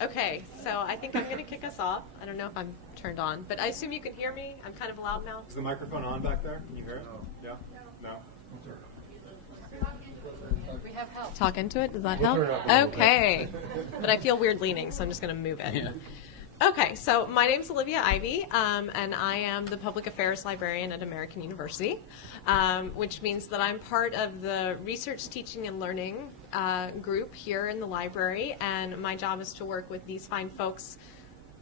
Okay, so I think I'm going to kick us off. I don't know if I'm turned on, but I assume you can hear me. I'm kind of loud now. Is the microphone on back there? Can you hear it? Yeah? No? We have help. Talk into it? Does that help? Okay. But I feel weird leaning, so I'm just going to move it. Yeah. Okay, so my name's Olivia Ivy, and I am the Public Affairs Librarian at American University, which means that I'm part of the Research, Teaching, and Learning group here in the library, and my job is to work with these fine folks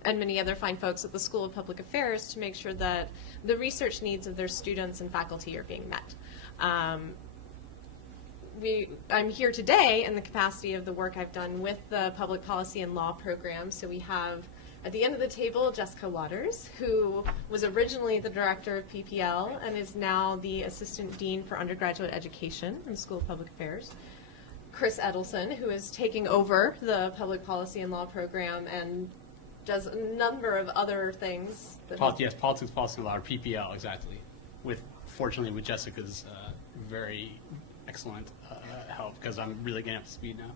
and many other fine folks at the School of Public Affairs to make sure that the research needs of their students and faculty are being met. I'm here today in the capacity of the work I've done with the Public Policy and Law program, so we have at the end of the table, Jessica Waters, who was originally the director of PPL and is now the Assistant Dean for Undergraduate Education in the School of Public Affairs. Chris Edelson, who is taking over the Public Policy and Law program and does a number of other things. Yes, Politics, Policy, and Law, or PPL, exactly. Fortunately, with Jessica's very excellent help, because I'm really getting up to speed now.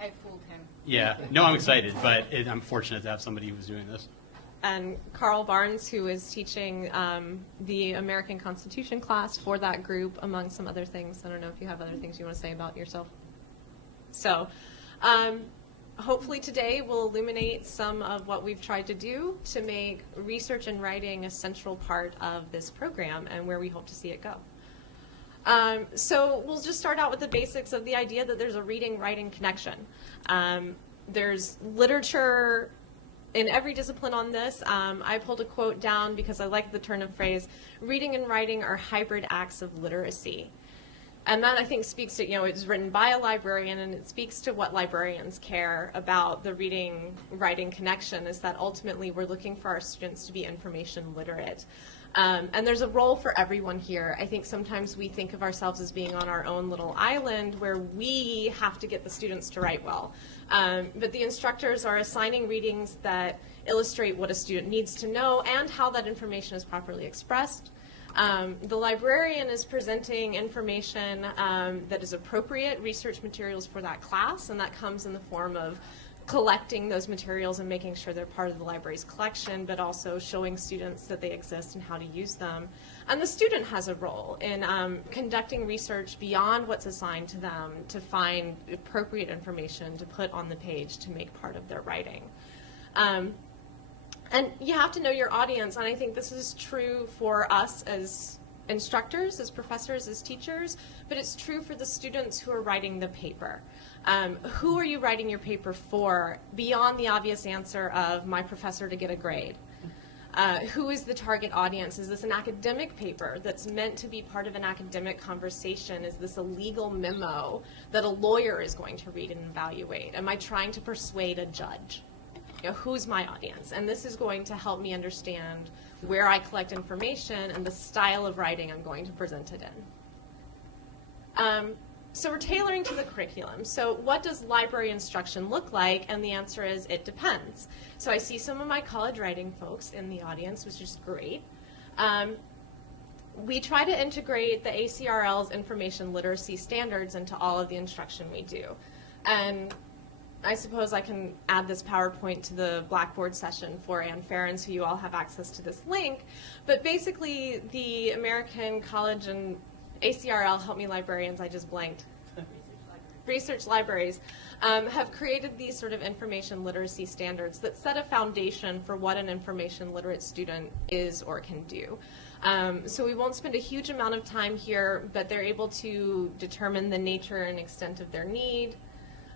I fooled him. Yeah, no, I'm excited, but I'm fortunate to have somebody who's doing this. And Carl Barnes, who is teaching the American Constitution class for that group, among some other things. I don't know if you have other things you want to say about yourself. So hopefully today will illuminate some of what we've tried to do to make research and writing a central part of this program and where we hope to see it go. So we'll just start out with the basics of the idea that there's a reading-writing connection. There's literature in every discipline on this. I pulled a quote down because I like the turn of phrase, reading and writing are hybrid acts of literacy. And that, I think, speaks to, it was written by a librarian, and it speaks to what librarians care about the reading-writing connection, is that ultimately we're looking for our students to be information literate. And there's a role for everyone here. I think sometimes we think of ourselves as being on our own little island where we have to get the students to write well. But the instructors are assigning readings that illustrate what a student needs to know and how that information is properly expressed. The librarian is presenting information that is appropriate research materials for that class, and that comes in the form of collecting those materials and making sure they're part of the library's collection, but also showing students that they exist and how to use them. And the student has a role in conducting research beyond what's assigned to them to find appropriate information to put on the page to make part of their writing. And you have to know your audience, and I think this is true for us as instructors, as professors, as teachers, but it's true for the students who are writing the paper. Who are you writing your paper for, beyond the obvious answer of my professor to get a grade? Who is the target audience? Is this an academic paper that's meant to be part of an academic conversation? Is this a legal memo that a lawyer is going to read and evaluate? Am I trying to persuade a judge? Who's my audience? And this is going to help me understand where I collect information and the style of writing I'm going to present it in. So we're tailoring to the curriculum. So what does library instruction look like? And the answer is it depends. So I see some of my college writing folks in the audience, which is great. We try to integrate the ACRL's information literacy standards into all of the instruction we do. And I suppose I can add this PowerPoint to the Blackboard session for Ann Ferrens, so you all have access to this link. But basically, the American College and ACRL, help me librarians, I just blanked. Research libraries have created these sort of information literacy standards that set a foundation for what an information literate student is or can do. So we won't spend a huge amount of time here, but they're able to determine the nature and extent of their need.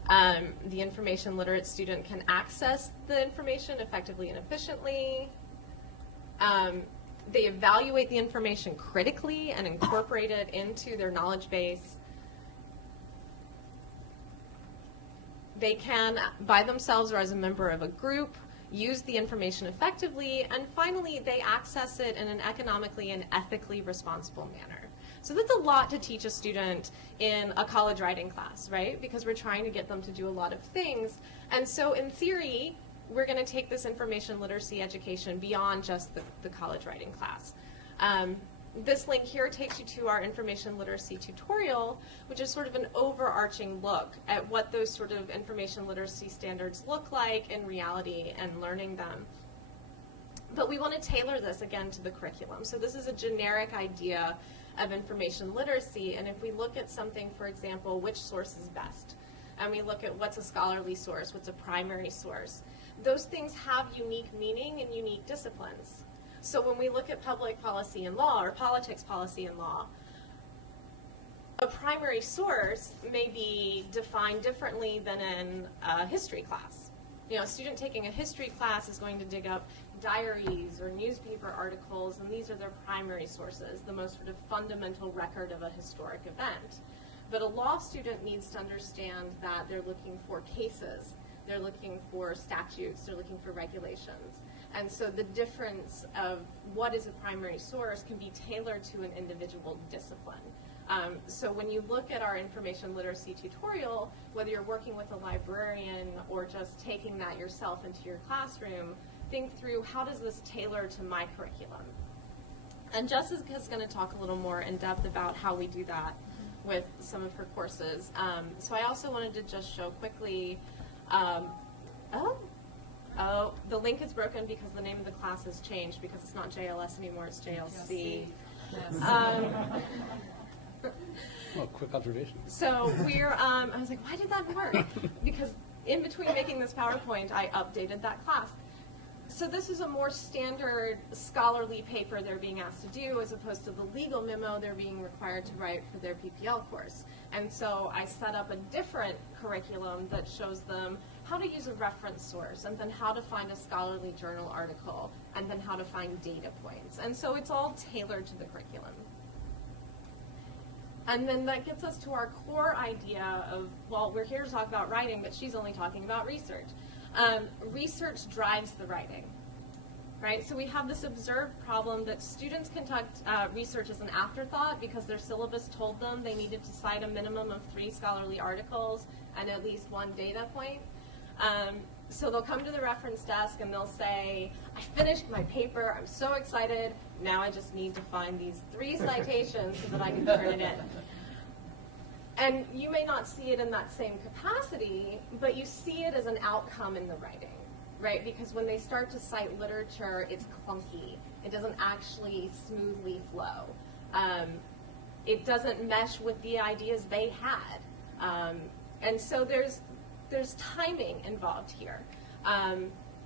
The information literate student can access the information effectively and efficiently. They evaluate the information critically and incorporate it into their knowledge base. They can, by themselves or as a member of a group, use the information effectively. And finally, they access it in an economically and ethically responsible manner. So that's a lot to teach a student in a college writing class, right? Because we're trying to get them to do a lot of things. And so in theory, we're going to take this information literacy education beyond just the college writing class. This link here takes you to our information literacy tutorial, which is sort of an overarching look at what those sort of information literacy standards look like in reality and learning them. But we want to tailor this again to the curriculum. So this is a generic idea of information literacy, and if we look at something, for example, which source is best, and we look at what's a scholarly source, what's a primary source, those things have unique meaning and unique disciplines. So when we look at public policy and law, or politics, policy, and law, a primary source may be defined differently than in a history class. You know, a student taking a history class is going to dig up diaries or newspaper articles, and these are their primary sources, the most sort of fundamental record of a historic event. But a law student needs to understand that they're looking for cases, they're looking for statutes, they're looking for regulations. And so the difference of what is a primary source can be tailored to an individual discipline. So when you look at our information literacy tutorial, whether you're working with a librarian or just taking that yourself into your classroom, think through, how does this tailor to my curriculum? And Jessica is going to talk a little more in depth about how we do that with some of her courses. So I also wanted to just show quickly, the link is broken because the name of the class has changed, because it's not JLS anymore, it's JLC. Well, quick observation. So we're, I was like, why did that work? Because in between making this PowerPoint, I updated that class. So this is a more standard scholarly paper they're being asked to do, as opposed to the legal memo they're being required to write for their PPL course. And so I set up a different curriculum that shows them how to use a reference source, and then how to find a scholarly journal article, and then how to find data points. And so it's all tailored to the curriculum. And then that gets us to our core idea of, well, we're here to talk about writing, but she's only talking about research. Research drives the writing, right? So we have this observed problem that students conduct research as an afterthought because their syllabus told them they needed to cite a minimum of 3 scholarly articles and at least 1 data point. So they'll come to the reference desk and they'll say, I finished my paper, I'm so excited, now I just need to find these 3 citations so that I can turn it in. And you may not see it in that same capacity, but you see it as an outcome in the writing, right? Because when they start to cite literature, it's clunky. It doesn't actually smoothly flow. It doesn't mesh with the ideas they had. And so there's timing involved here.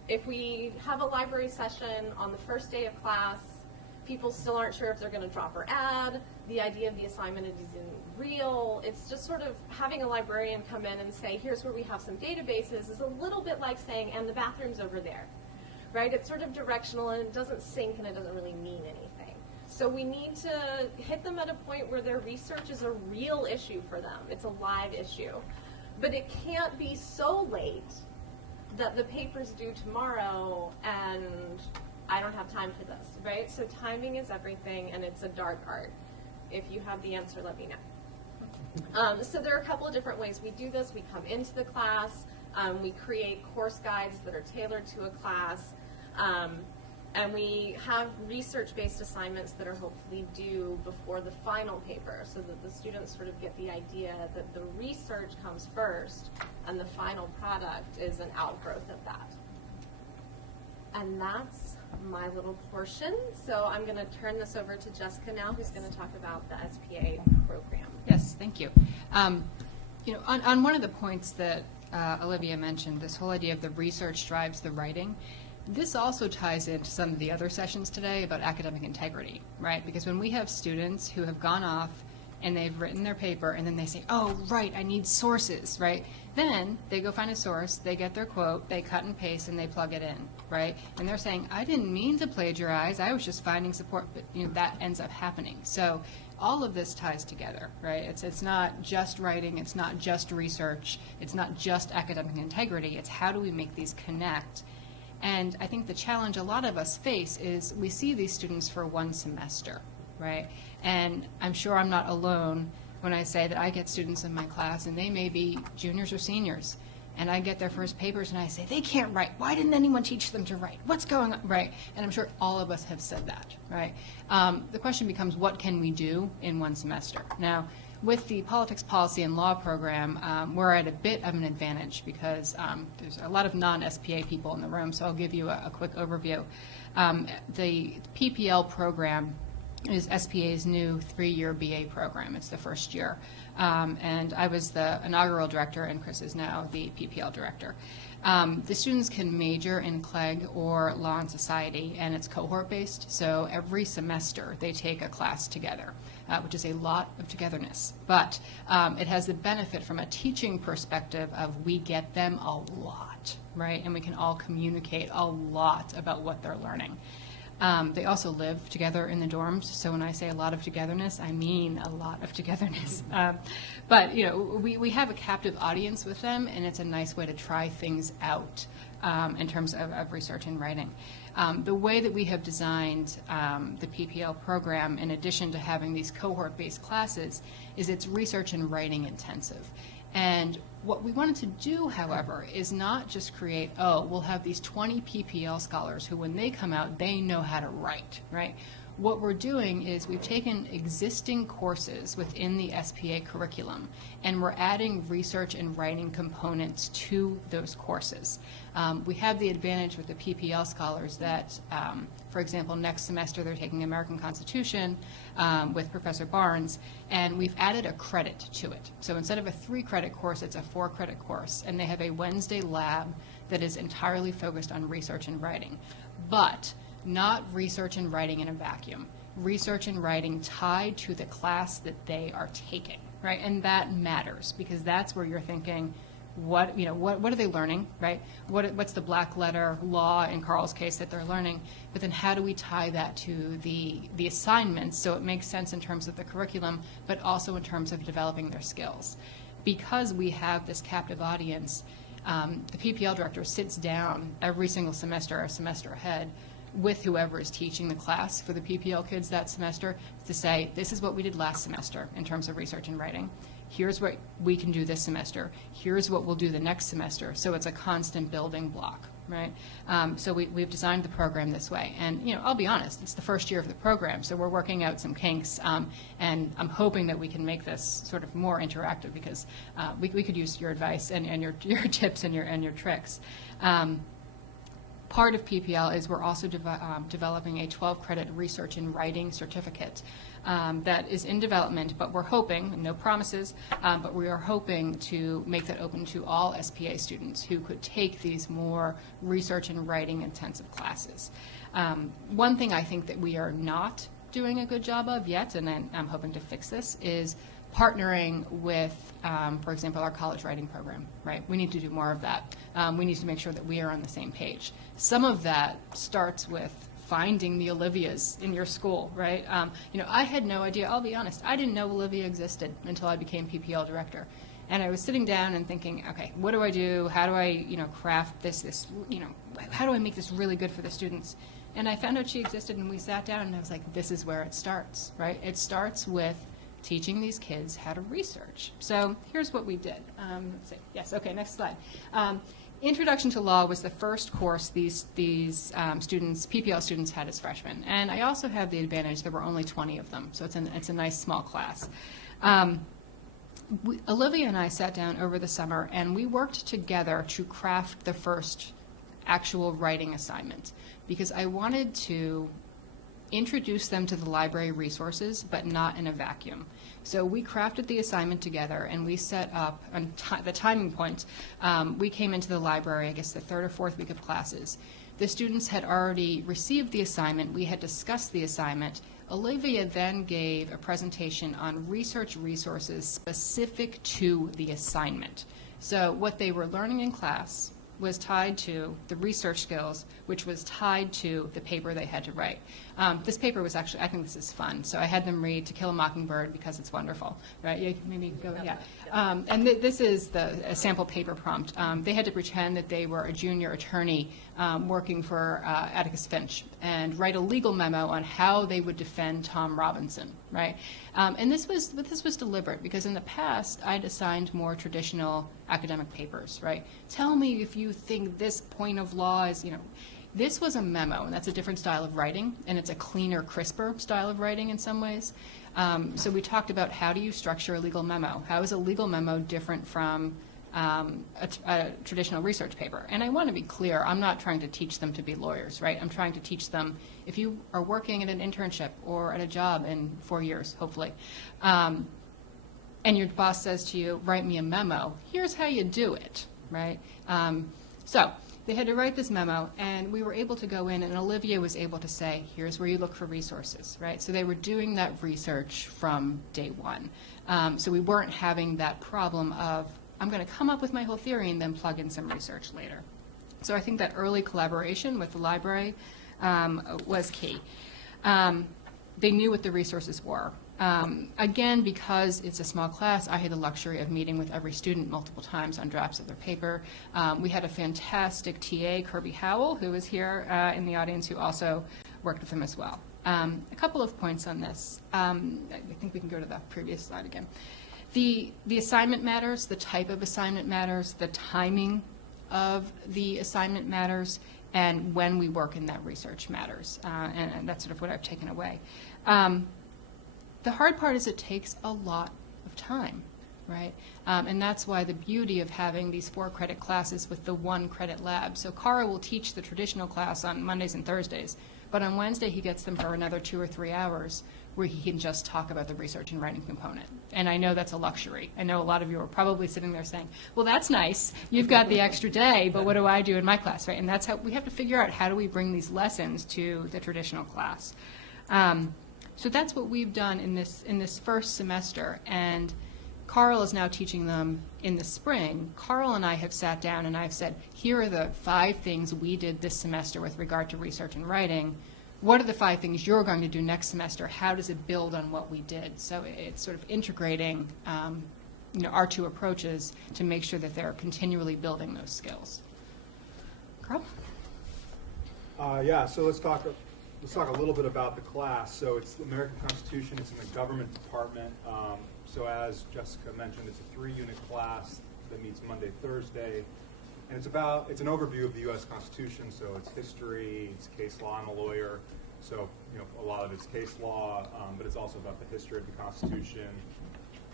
If we have a library session on the first day of class, people still aren't sure if they're going to drop or add. The idea of the assignment isn't real. It's just sort of having a librarian come in and say, here's where we have some databases, is a little bit like saying, and the bathroom's over there, right? It's sort of directional, and it doesn't sync, and it doesn't really mean anything. So we need to hit them at a point where their research is a real issue for them. It's a live issue. But it can't be so late that the paper's due tomorrow and I don't have time for this, right? So timing is everything, and it's a dark art. If you have the answer, let me know. So there are a couple of different ways we do this. We come into the class, we create course guides that are tailored to a class, and we have research-based assignments that are hopefully due before the final paper, so that the students sort of get the idea that the research comes first and the final product is an outgrowth of that. And that's my little portion. So I'm going to turn this over to Jessica now, who's going to talk about the SPA program. Yes, thank you. You know, on one of the points that Olivia mentioned, this whole idea of the research drives the writing, this also ties into some of the other sessions today about academic integrity, right? Because when we have students who have gone off and they've written their paper and then they say, oh, right, I need sources, right? Then they go find a source, they get their quote, they cut and paste, and they plug it in, right? And they're saying, I didn't mean to plagiarize, I was just finding support, but you know, that ends up happening. So all of this ties together, right? It's not just writing, it's not just research, it's not just academic integrity, it's how do we make these connect. And I think the challenge a lot of us face is we see these students for one semester, right? And I'm sure I'm not alone when I say that I get students in my class and they may be juniors or seniors. and I get their first papers and I say, they can't write. Why didn't anyone teach them to write? What's going on, right? And I'm sure all of us have said that, right? The question becomes, what can we do in one semester? Now, with the politics, policy, and law program, we're at a bit of an advantage because there's a lot of non-SPA people in the room, so I'll give you a quick overview. The PPL program is SPA's new 3-year BA program. It's the first year. And I was the inaugural director, and Chris is now the PPL director. The students can major in CLEG or Law and Society, and it's cohort-based, so every semester they take a class together, which is a lot of togetherness. But it has the benefit from a teaching perspective of we get them a lot, right? And we can all communicate a lot about what they're learning. They also live together in the dorms, so when I say a lot of togetherness, I mean a lot of togetherness. But you know, we have a captive audience with them, and it's a nice way to try things out in terms of research and writing. The way that we have designed the PPL program, in addition to having these cohort-based classes, is it's research and writing intensive. And what we wanted to do, however, is not just create, oh, we'll have these 20 PPL scholars who, when they come out, they know how to write, right? What we're doing is we've taken existing courses within the SPA curriculum, and we're adding research and writing components to those courses. We have the advantage with the PPL scholars that, for example, next semester they're taking American Constitution with Professor Barnes, and we've added a credit to it. So instead of a 3-credit course, it's a 4-credit course, and they have a Wednesday lab that is entirely focused on research and writing. But not research and writing in a vacuum. Research and writing tied to the class that they are taking, right? And that matters because that's where you're thinking, what are they learning, right? What's the black letter law in Carl's case that they're learning? But then how do we tie that to the assignments so it makes sense in terms of the curriculum, but also in terms of developing their skills? Because we have this captive audience, the PPL director sits down every single semester, a semester ahead, with whoever is teaching the class for the PPL kids that semester to say, this is what we did last semester in terms of research and writing. Here's what we can do this semester. Here's what we'll do the next semester. So it's a constant building block, right? So we've designed the program this way. And, you know, I'll be honest, it's the first year of the program, so we're working out some kinks. And I'm hoping that we can make this sort of more interactive because we could use your advice and your tips and your tricks. Part of PPL is we're also developing a 12-credit research and writing certificate that is in development, but we're hoping, no promises, but we are hoping to make that open to all SPA students who could take these more research and writing intensive classes. One thing I think that we are not doing a good job of yet, and I'm hoping to fix this, is partnering with, for example, our college writing program, right? We need to do more of that. We need to make sure that we are on the same page. Some of that starts with finding the Olivias in your school, right? You know, I had no idea, I'll be honest, I didn't know Olivia existed until I became PPL director. And I was sitting down and thinking, okay, what do I do? How do I, you know, craft this, you know, how do I make this really good for the students? And I found out she existed, and we sat down, and I was like, this is where it starts, right? It starts with teaching these kids how to research. So here's what we did. Let's see. Yes, okay, next slide. Introduction to Law was the first course these students, PPL students, had as freshmen. And I also have the advantage there were only 20 of them, so it's a nice small class. Olivia and I sat down over the summer, and we worked together to craft the first actual writing assignment because I wanted to introduce them to the library resources, but not in a vacuum. So we crafted the assignment together, and we set up the timing point. We came into the library, I guess, the 3rd or 4th week of classes. The students had already received the assignment. We had discussed the assignment. Olivia then gave a presentation on research resources specific to the assignment. So what they were learning in class was tied to the research skills, which was tied to the paper they had to write. This paper was actually, I think this is fun. So I had them read To Kill a Mockingbird because it's wonderful, right? Yeah, maybe go, yeah. And this is a sample paper prompt. They had to pretend that they were a junior attorney working for Atticus Finch and write a legal memo on how they would defend Tom Robinson, right? And this was deliberate because in the past I'd assigned more traditional academic papers, right? Tell me if you think this point of law is, this was a memo, and that's a different style of writing, and it's a cleaner, crisper style of writing in some ways. So we talked about how do you structure a legal memo? How is a legal memo different from a traditional research paper? And I want to be clear, I'm not trying to teach them to be lawyers, right? I'm trying to teach them, if you are working at an internship or at a job in 4 years, hopefully, and your boss says to you, write me a memo, here's how you do it, right? So they had to write this memo, and we were able to go in, and Olivia was able to say, here's where you look for resources, right? So they were doing that research from day one. So we weren't having that problem of, I'm going to come up with my whole theory and then plug in some research later. So I think that early collaboration with the library was key. They knew what the resources were. Again, because it's a small class, I had the luxury of meeting with every student multiple times on drafts of their paper. We had a fantastic TA, Kirby Howell, who was here in the audience, who also worked with them as well. A couple of points on this. I think we can go to the previous slide again. The assignment matters, the type of assignment matters, the timing of the assignment matters, and when we work in that research matters. And that's sort of what I've taken away. The hard part is it takes a lot of time, right? And that's why the beauty of having these 4-credit classes with the 1-credit lab. So Cara will teach the traditional class on Mondays and Thursdays, but on Wednesday he gets them for another 2 or 3 hours where he can just talk about the research and writing component. And I know that's a luxury. I know a lot of you are probably sitting there saying, well, that's nice. You've got the extra day, but what do I do in my class, right? And that's how we have to figure out, how do we bring these lessons to the traditional class? So that's what we've done in this first semester, and Carl is now teaching them in the spring. Carl and I have sat down and I've said, here are the 5 things we did this semester with regard to research and writing. What are the 5 things you're going to do next semester? How does it build on what we did? So it's sort of integrating our 2 approaches to make sure that they're continually building those skills. Carl? Yeah, so let's talk a little bit about the class. So it's the American Constitution. It's in the government department. So as Jessica mentioned, it's a 3-unit class that meets Monday, Thursday. And it's an overview of the U.S. Constitution. So it's history, it's case law. I'm a lawyer, so a lot of it's case law, but it's also about the history of the Constitution.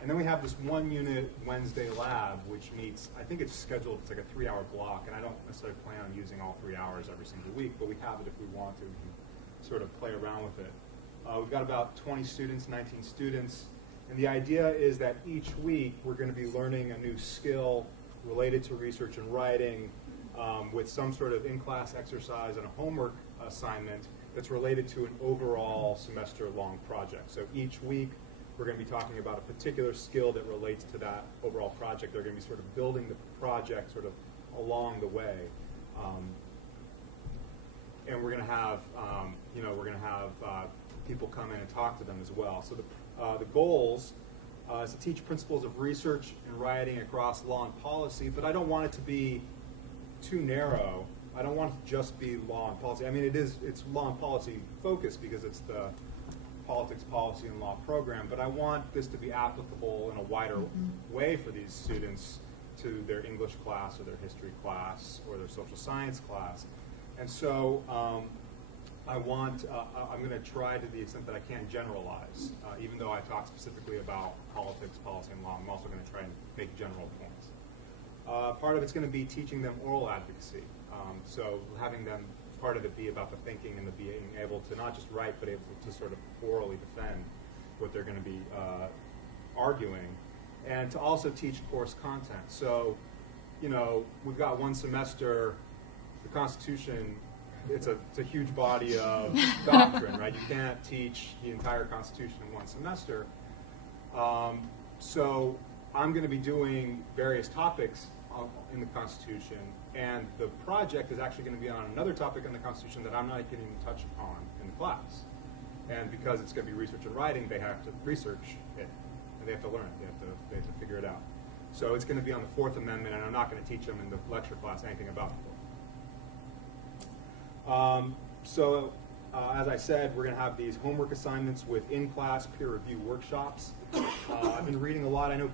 And then we have this 1-unit Wednesday lab, which meets, I think it's scheduled, it's like a 3-hour block, and I don't necessarily plan on using all 3 hours every single week, but we have it if we want to. We can sort of play around with it. We've got about 20 students, 19 students, and the idea is that each week we're going to be learning a new skill related to research and writing with some sort of in-class exercise and a homework assignment that's related to an overall semester-long project. So each week we're going to be talking about a particular skill that relates to that overall project. They're going to be sort of building the project sort of along the way. And we're going to have, people come in and talk to them as well. So the goals is to teach principles of research and writing across law and policy, but I don't want it to be too narrow. I don't want it to just be law and policy. I mean, it's law and policy focused because it's the politics, policy, and law program, but I want this to be applicable in a wider way for these students to their English class or their history class or their social science class. And so I'm going to try to the extent that I can generalize. Even though I talk specifically about politics, policy, and law, I'm also going to try and make general points. Part of it's going to be teaching them oral advocacy. So having them, part of it be about the thinking and the being able to not just write, but able to sort of orally defend what they're going to be arguing. And to also teach course content. So, we've got one semester, the Constitution, it's a huge body of doctrine, right? You can't teach the entire Constitution in one semester. So I'm going to be doing various topics in the Constitution, and the project is actually going to be on another topic in the Constitution that I'm not going to even touch on in the class. And because it's going to be research and writing, they have to research it, and they have to learn it. They have to figure it out. So it's going to be on the Fourth Amendment, and I'm not going to teach them in the lecture class anything about the Fourth. As I said, we're going to have these homework assignments with in-class peer review workshops. I've been reading a lot. I know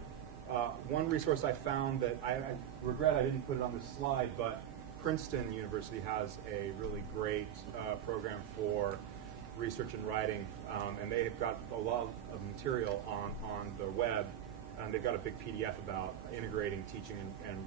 one resource I found that I regret I didn't put it on this slide, but Princeton University has a really great program for research and writing, and they've got a lot of material on the web, and they've got a big PDF about integrating teaching and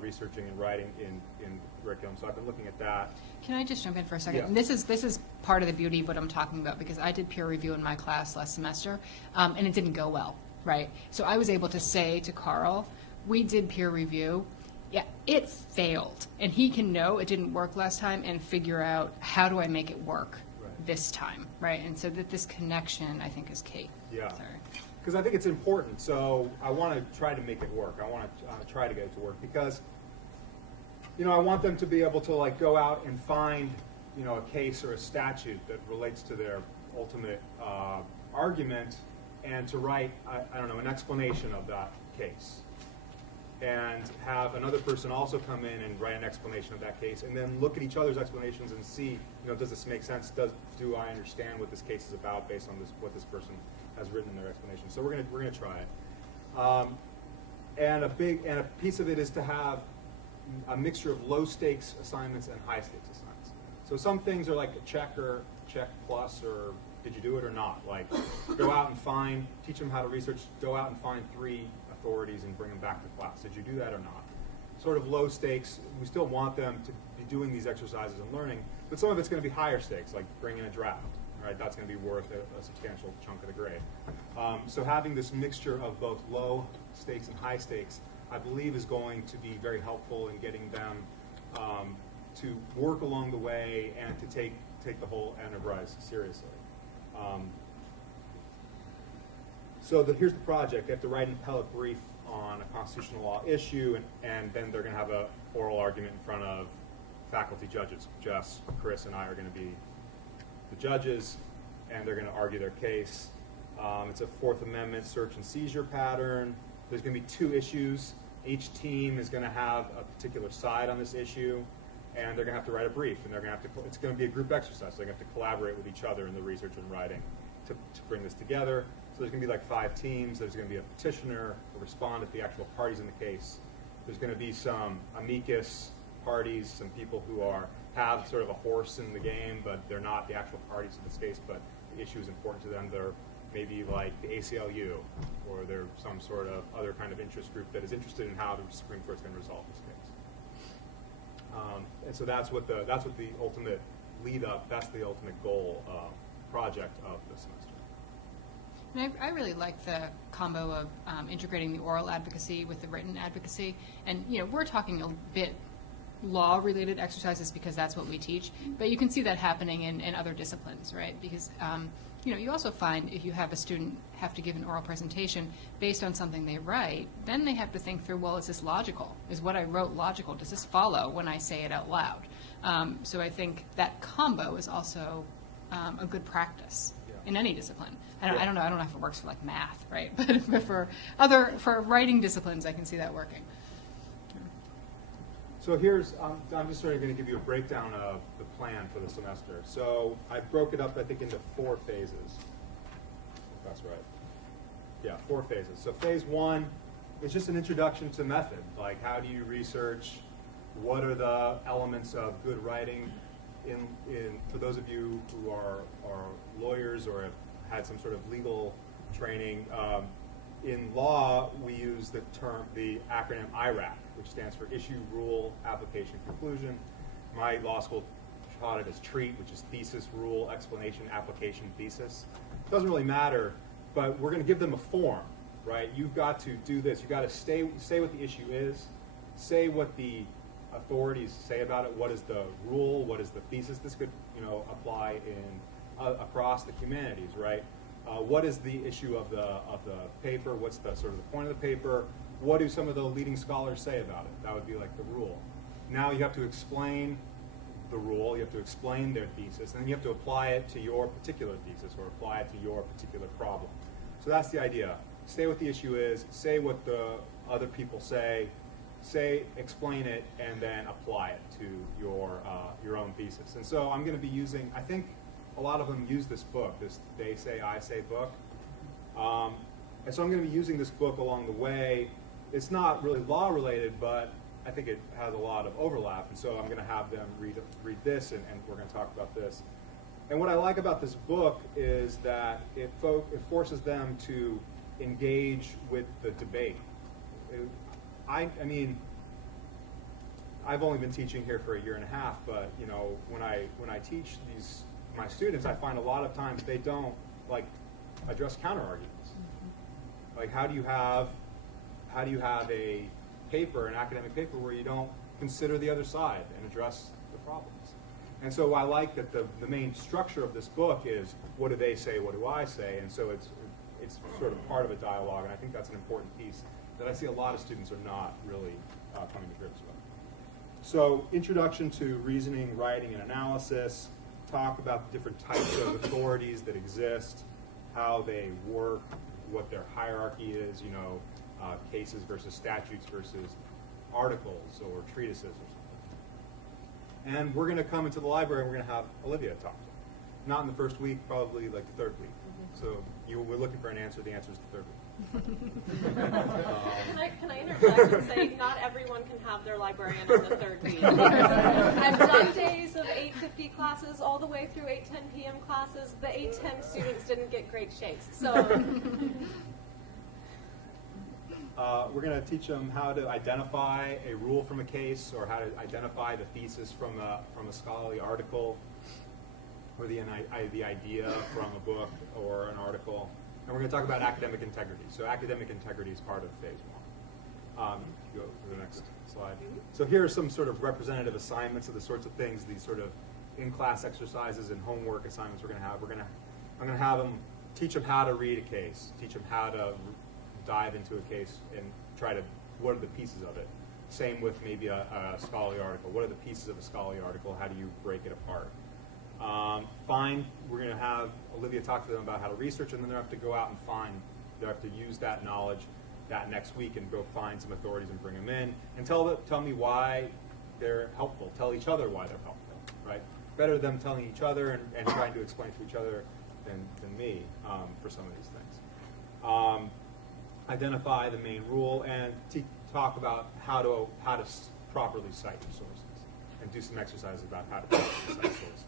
researching and writing in curriculum. So I've been looking at that. Can I just jump in for a second? Yeah. And this is part of the beauty of what I'm talking about, because I did peer review in my class last semester, and it didn't go well, right? So I was able to say to Carl, we did peer review. Yeah, it failed. And he can know it didn't work last time and figure out, how do I make it work this time, right? And so that this connection, I think, is key. Yeah. Sorry. Because I think it's important. So I want to try to make it work. I want to try to get it to work because, I want them to be able to like go out and find, a case or a statute that relates to their ultimate argument, and to write, I don't know, an explanation of that case, and have another person also come in and write an explanation of that case, and then look at each other's explanations and see, does this make sense? Do I understand what this case is about based on what this person has written in their explanation? So we're gonna try it. And a piece of it is to have a mixture of low stakes assignments and high stakes assignments. So some things are like a check plus, or did you do it or not? Like go out and teach them how to research, go out and find 3 authorities and bring them back to class. Did you do that or not? Sort of low stakes. We still want them to be doing these exercises and learning, but some of it's going to be higher stakes, like bring in a draft. Right, that's going to be worth a substantial chunk of the grade. So having this mixture of both low stakes and high stakes, I believe, is going to be very helpful in getting them to work along the way and to take the whole enterprise seriously. Here's the project. They have to write an appellate brief on a constitutional law issue, and then they're going to have an oral argument in front of faculty judges. Jess, Chris, and I are going to be the judges, and they're going to argue their case. It's a Fourth Amendment search and seizure pattern. There's going to be 2 issues. Each team is going to have a particular side on this issue, and they're going to have to write a brief, and it's going to be a group exercise. So they're going to have to collaborate with each other in the research and writing to bring this together. So there's going to be like 5 teams. There's going to be a petitioner, a respondent, the actual parties in the case. There's going to be some amicus parties, some people who have sort of a horse in the game, but they're not the actual parties in this case, but the issue is important to them. They're maybe like the ACLU, or they're some sort of other kind of interest group that is interested in how the Supreme Court's going to resolve this case. And so that's what the ultimate lead up, that's the ultimate goal project of the semester. And I really like the combo of integrating the oral advocacy with the written advocacy. And, we're talking a bit law-related exercises because that's what we teach, but you can see that happening in other disciplines, right? Because, you also find if you have a student have to give an oral presentation based on something they write, then they have to think through, well, is this logical? Is what I wrote logical? Does this follow when I say it out loud? So I think that combo is also a good practice in any discipline. I don't know if it works for like math, right? But for writing disciplines, I can see that working. So I'm just sort of going to give you a breakdown of the plan for the semester. So I broke it up, I think, into 4 phases. If that's right. Yeah, 4 phases. So phase 1 is just an introduction to method. Like, how do you research? What are the elements of good writing? For those of you who are lawyers or have had some sort of legal training, in law, we use the acronym IRAC, which stands for Issue, Rule, Application, Conclusion. My law school taught it as TREAT, which is Thesis, Rule, Explanation, Application, Thesis. It doesn't really matter, but we're going to give them a form, right? You've got to do this. You've got to say what the issue is, say what the authorities say about it, what is the rule, what is the thesis. This could apply across the humanities, right? What is the issue of the paper? What's the sort of the point of the paper? What do some of the leading scholars say about it? That would be like the rule. Now you have to explain the rule, you have to explain their thesis, and then you have to apply it to your particular thesis or apply it to your particular problem. So that's the idea. Say what the issue is, say what the other people say, explain it, and then apply it to your own thesis. And so I'm going to be using, I think a lot of them use this book, this They Say, I Say book. And so I'm going to be using this book along the way. It's not really law related, but I think it has a lot of overlap. And so I'm going to have them read this, and we're going to talk about this. And what I like about this book is that it forces them to engage with the debate. I mean, I've only been teaching here for a year and a half, but you know, when I teach my students, I find a lot of times they don't like address counter arguments. Like, how do you have a paper, an academic paper, where you don't consider the other side and address the problems? And so I like that the main structure of this book is, what do they say, what do I say? And so it's sort of part of a dialogue, and I think that's an important piece that I see a lot of students are not really coming to grips with. So, introduction to reasoning, writing, and analysis, talk about the different types of authorities that exist, how they work, what their hierarchy is, you know, cases versus statutes versus articles or treatises or something. And we're going to come into the library and we're going to have Olivia talk to them. Not in the first week, probably like the third week. So we're looking for an answer. The answer is the third week. Can I interject and say not everyone can have their librarian on the third week? I've done days of 8:50 classes all the way through 8:10 p.m. classes. The 8:10 students didn't get great shakes. So we're going to teach them how to identify a rule from a case, or how to identify the thesis from a scholarly article, or the idea from a book or an article. And we're going to talk about academic integrity. So academic integrity is part of phase one. Go to the next slide. So here are some sort of representative assignments of the sorts of things, these sort of in-class exercises and homework assignments we're going to have. I'm going to have them, teach them how to read a case, teach them how to dive into a case and try to, what are the pieces of it? Same with maybe a scholarly article. What are the pieces of a scholarly article? How do you break it apart? We're going to have Olivia talk to them about how to research, and then they'll have to go out and they'll have to use that knowledge that next week and go find some authorities and bring them in, and tell me why they're helpful. Tell each other why they're helpful, right? Better them telling each other and trying to explain to each other than me for some of these things. Identify the main rule and talk about how to properly cite your sources, and do some exercises about how to properly cite sources.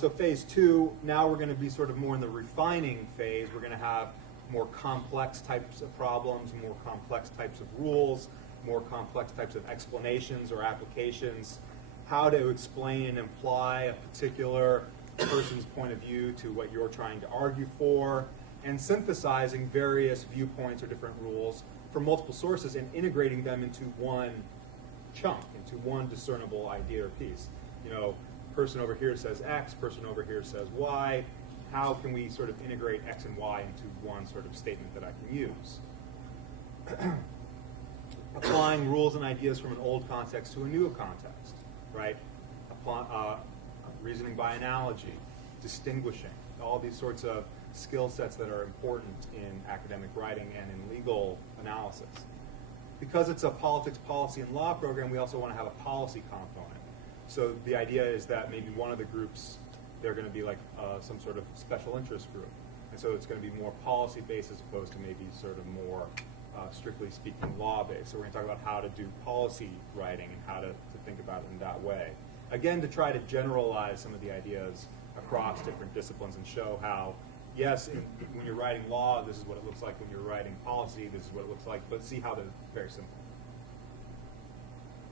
So phase two, now we're going to be sort of more in the refining phase. We're going to have more complex types of problems, more complex types of rules, more complex types of explanations or applications, how to explain and apply a particular person's point of view to what you're trying to argue for, and synthesizing various viewpoints or different rules from multiple sources and integrating them into one chunk, into one discernible idea or piece. You know, person over here says X, person over here says Y. How can we sort of integrate X and Y into one sort of statement that I can use? Applying rules and ideas from an old context to a new context, right? Reasoning by analogy, distinguishing, all these sorts of skill sets that are important in academic writing and in legal analysis. Because it's a politics, policy, and law program, we also want to have a policy component. So the idea is that maybe one of the groups, they're going to be like some sort of special interest group. And so it's going to be more policy-based as opposed to maybe sort of more, strictly speaking, law-based. So we're going to talk about how to do policy writing and how to think about it in that way. Again, to try to generalize some of the ideas across different disciplines and show how, yes, when you're writing law, this is what it looks like. When you're writing policy, this is what it looks like. But see how they're very simple.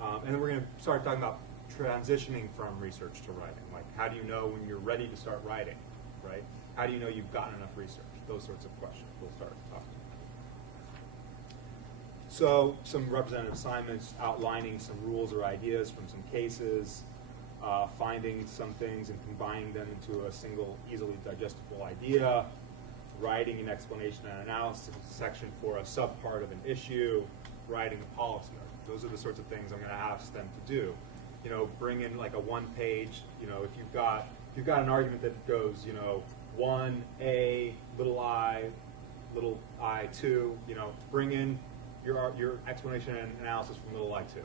And then we're going to start talking about transitioning from research to writing. Like, how do you know when you're ready to start writing, right? How do you know you've gotten enough research? Those sorts of questions we'll start talking about. So some representative assignments, outlining some rules or ideas from some cases, finding some things and combining them into a single, easily digestible idea, writing an explanation and analysis section for a subpart of an issue, writing a policy argument. Those are the sorts of things I'm going to ask them to do. You know, bring in like a one-page. You know, if you've got an argument that goes, you know, 1A, little I 2. You know, bring in your explanation and analysis from little I 2, or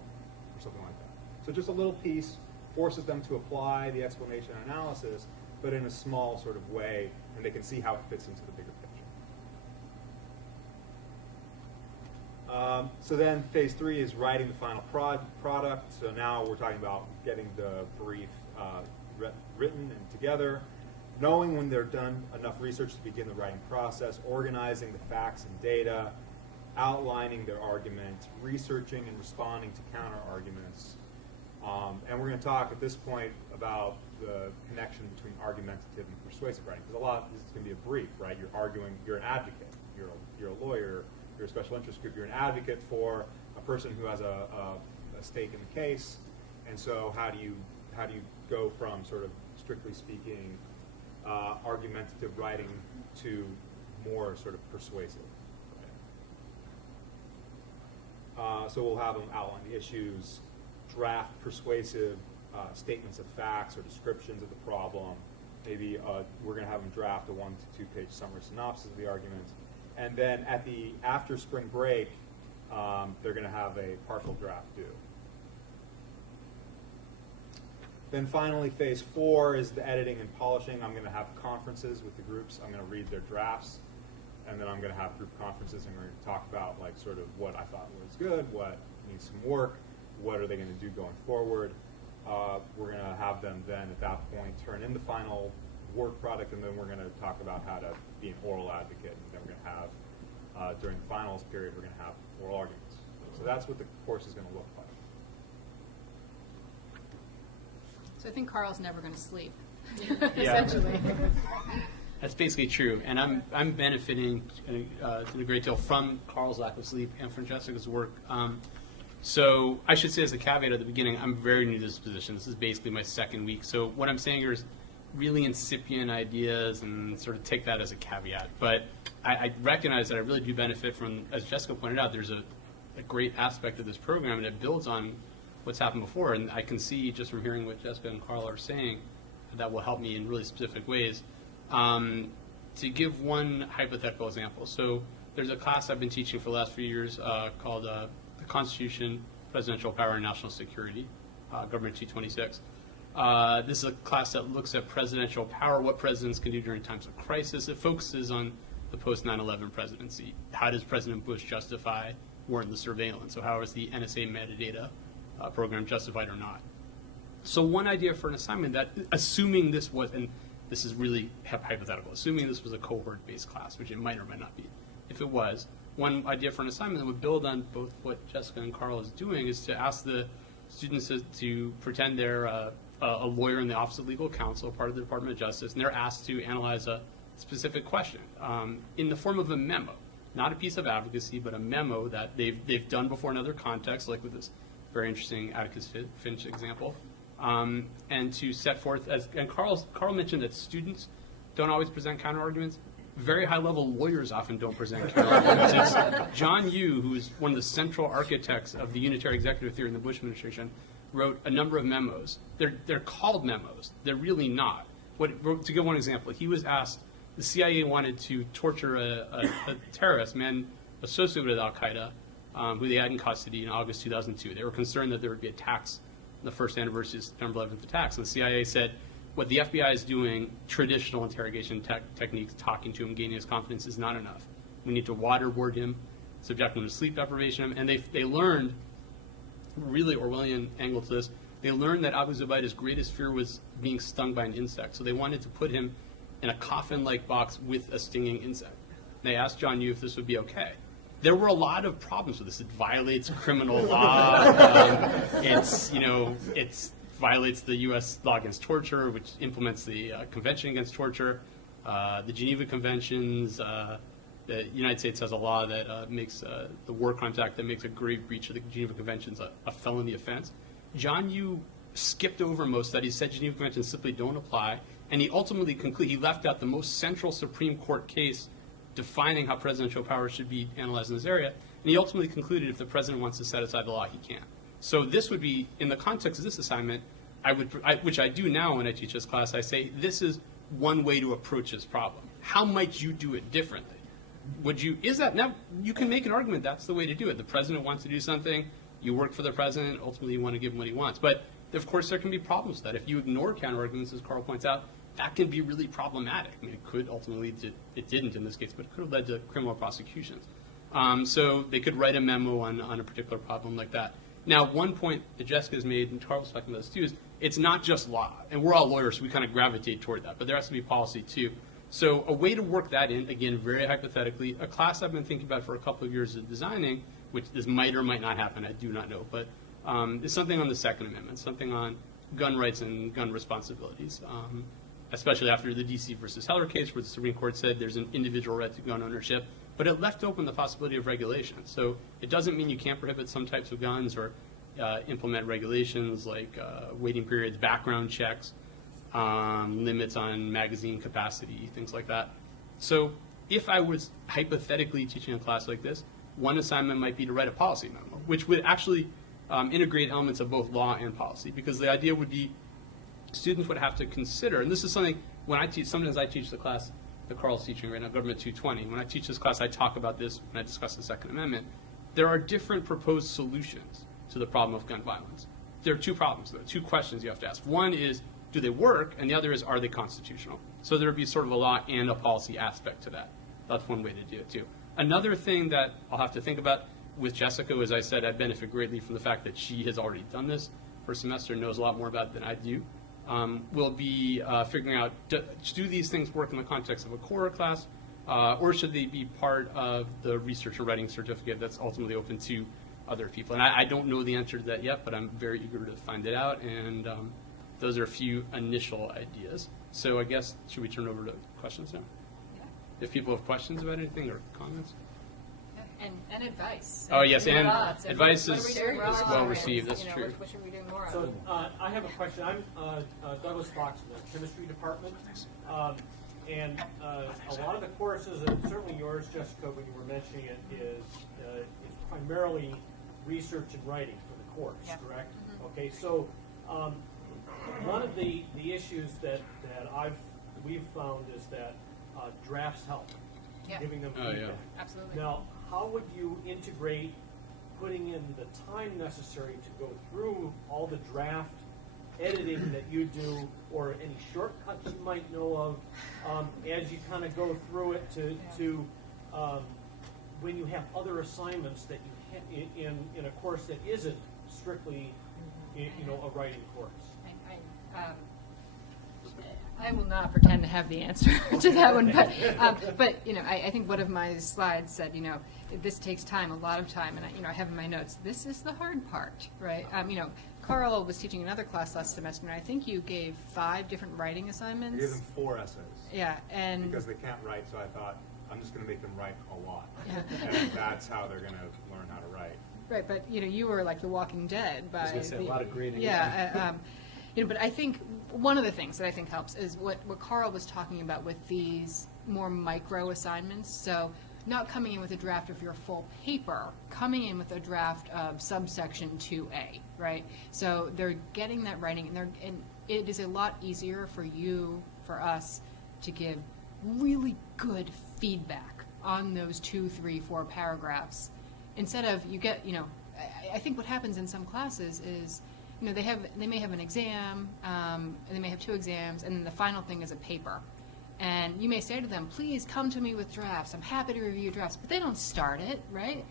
something like that. So just a little piece forces them to apply the explanation and analysis, but in a small sort of way, and they can see how it fits into the bigger picture. So then phase 3 is writing the final product. So now we're talking about getting the brief written and together, knowing when they're done enough research to begin the writing process, organizing the facts and data, outlining their argument, researching and responding to counter arguments. And we're going to talk at this point about the connection between argumentative and persuasive writing, because a lot of this is going to be a brief, right? You're arguing, you're an advocate, you're a lawyer, you're a special interest group, you're an advocate for a person who has a stake in the case, and so how do you go from sort of strictly speaking argumentative writing to more sort of persuasive? So we'll have them outline the issues, draft persuasive statements of facts or descriptions of the problem. Maybe we're going to have them draft a 1 to 2 page summary synopsis of the argument. And then after spring break, they're going to have a partial draft due. Then finally, phase 4 is the editing and polishing. I'm going to have conferences with the groups. I'm going to read their drafts, and then I'm going to have group conferences, and we're going to talk about like sort of what I thought was good, what needs some work, what are they going to do going forward. We're going to have them then at that point turn in the final work product, and then we're going to talk about how to be an oral advocate, and then we're going to have, during the finals period, we're going to have oral arguments. So that's what the course is going to look like. So I think Carl's never going to sleep, Yeah. essentially. That's basically true, and I'm benefiting to a great deal from Carl's lack of sleep and from Jessica's work. So I should say as a caveat at the beginning, I'm very new to this position. This is basically my second week. So what I'm saying here is really incipient ideas, and sort of take that as a caveat. But I recognize that I really do benefit from, as Jessica pointed out, there's a great aspect of this program, and it builds on what's happened before. And I can see just from hearing what Jessica and Carl are saying, that will help me in really specific ways. To give one hypothetical example, so there's a class I've been teaching for the last few years called the Constitution, Presidential Power, and National Security, Government 226. This is a class that looks at presidential power, what presidents can do during times of crisis. It focuses on the post-9/11 presidency. How does President Bush justify warrantless surveillance? So how is the NSA metadata program justified or not? So one idea for an assignment that, assuming this was, and this is really hypothetical, assuming this was a cohort-based class, which it might or might not be. If it was, one idea for an assignment that would build on both what Jessica and Carl is doing is to ask the students to pretend they're a lawyer in the Office of Legal Counsel, part of the Department of Justice, and they're asked to analyze a specific question in the form of a memo, not a piece of advocacy, but a memo that they've done before in other contexts, like with this very interesting Atticus Finch example, and to set forth, and Carl mentioned that students don't always present counter arguments. Very high-level lawyers often don't present counter arguments. John Yoo, who is one of the central architects of the unitary executive theory in the Bush administration, wrote a number of memos. They're called memos. They're really not. To give one example, he was asked, the CIA wanted to torture a terrorist, man associated with al-Qaeda, who they had in custody in August 2002. They were concerned that there would be attacks on the first anniversary of September 11th attacks. And the CIA said, what the FBI is doing, traditional interrogation techniques, talking to him, gaining his confidence, is not enough. We need to waterboard him, subject him to sleep deprivation. And they learned, really Orwellian angle to this, they learned that Abu Zubaydah's greatest fear was being stung by an insect. So they wanted to put him in a coffin-like box with a stinging insect. They asked John Yoo if this would be okay. There were a lot of problems with this. It violates criminal law. It violates the U.S. law against torture, which implements the Convention Against Torture, the Geneva Conventions. The United States has a law that makes the War Crimes Act that makes a grave breach of the Geneva Conventions a felony offense. John Yoo skipped over most of that. He said Geneva Conventions simply don't apply, and he ultimately concluded, he left out the most central Supreme Court case defining how presidential power should be analyzed in this area, And he ultimately concluded if the president wants to set aside the law, he can. So this would be, in the context of this assignment, which I do now when I teach this class, I say, this is one way to approach this problem. How might you do it differently? Now, you can make an argument that's the way to do it. The president wants to do something, you work for the president, ultimately you want to give him what he wants. But, of course, there can be problems with that. If you ignore counter-arguments, as Carl points out, that can be really problematic. I mean, it could ultimately, it didn't in this case, but it could have led to criminal prosecutions. So they could write a memo on a particular problem like that. Now, one point that Jessica's made, and Carl was talking about this too, is it's not just law. And we're all lawyers, so we kind of gravitate toward that. But there has to be policy too. So a way to work that in, again, very hypothetically, a class I've been thinking about for a couple of years of designing, which this might or might not happen, I do not know, but is something on the Second Amendment, something on gun rights and gun responsibilities, especially after the D.C. versus Heller case where the Supreme Court said there's an individual right to gun ownership, but it left open the possibility of regulation. So it doesn't mean you can't prohibit some types of guns or implement regulations like waiting periods, background checks, limits on magazine capacity, things like that. So if I was hypothetically teaching a class like this, one assignment might be to write a policy memo, which would actually integrate elements of both law and policy, because the idea would be students would have to consider, and this is something when I teach, sometimes I teach the class that Carl's teaching right now, Government 220. When I teach this class, I talk about this when I discuss the Second Amendment. There are different proposed solutions to the problem of gun violence. There are two problems, though, two questions you have to ask. One is, do they work? And the other is, are they constitutional? So there would be sort of a law and a policy aspect to that. That's one way to do it, too. Another thing that I'll have to think about with Jessica, as I said, I benefit greatly from the fact that she has already done this for a semester, knows a lot more about it than I do, will be figuring out, do these things work in the context of a core class, or should they be part of the research or writing certificate that's ultimately open to other people? And I don't know the answer to that yet, but I'm very eager to find it out, and those are a few initial ideas. So I guess, should we turn over to questions now? Yeah. If people have questions about anything or comments? And advice. Oh, yes, and Thoughts. advice What are is we doing wrong? well received, that's You know, true. What should we do more So of? I have a question. I'm Douglas Fox in the chemistry department. And a lot of the courses, and certainly yours, Jessica, when you were mentioning it, is primarily research and writing for the course, Yep. correct? Okay, so one of the issues that we've found is that drafts help, Yeah. giving them Oh, feedback. yeah. Absolutely. Now, how would you integrate putting in the time necessary to go through all the draft editing that you do, or any shortcuts you might know of, as you kind of go through it to when you have other assignments that you in a course that isn't strictly a writing course? I will not pretend to have the answer to that one, but I think one of my slides said, this takes time, a lot of time, and I have in my notes, this is the hard part, right? Carl was teaching another class last semester, and I think you gave 5 different writing assignments. I gave them 4 essays. Yeah, and Because they can't write, so I thought, I'm just going to make them write a lot. Yeah. And that's how they're going to learn how to write. right, but you were like The Walking Dead by I was going to say, a lot of grading. Yeah, but I think one of the things that I think helps is what Carl was talking about with these more micro assignments. So not coming in with a draft of your full paper, coming in with a draft of subsection 2A, right? So they're getting that writing, and it is a lot easier for us to give really good feedback on those 2, 3, 4 paragraphs. Instead of I think what happens in some classes is, they may have an exam, and they may have 2 exams, and then the final thing is a paper. And you may say to them, please come to me with drafts. I'm happy to review drafts. But they don't start it, right?